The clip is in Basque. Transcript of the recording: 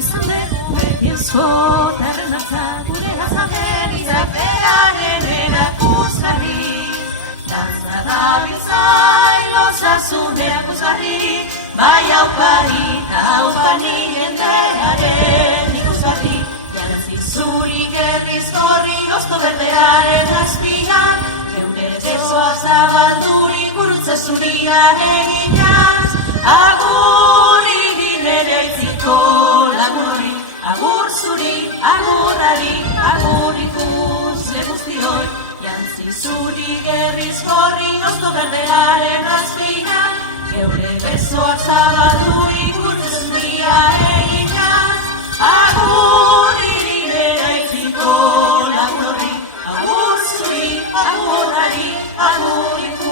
izan dugu beti eusko, terren hartza gure azamen izatearen erakusgarri. Dantza da biltzain osasuneak uzgarri, bai haupari eta haupani jendearen ikusgarri. Jantzi zuri gerriz gorri ozko berdearen azpian, geure besoa zabaldurik gurutze zuria eginaz. Agur egin ere itziko lagun hori, agur zuri, agurrari, agur ikusle guztioi. Jantzi zuri gerriz gorri ozko berdearen azpian, geure besoak zabaldurik gurutze zuria eginaz. Agur egin ere itziko lagun hori, agur zuri, agurrari, agur ikusle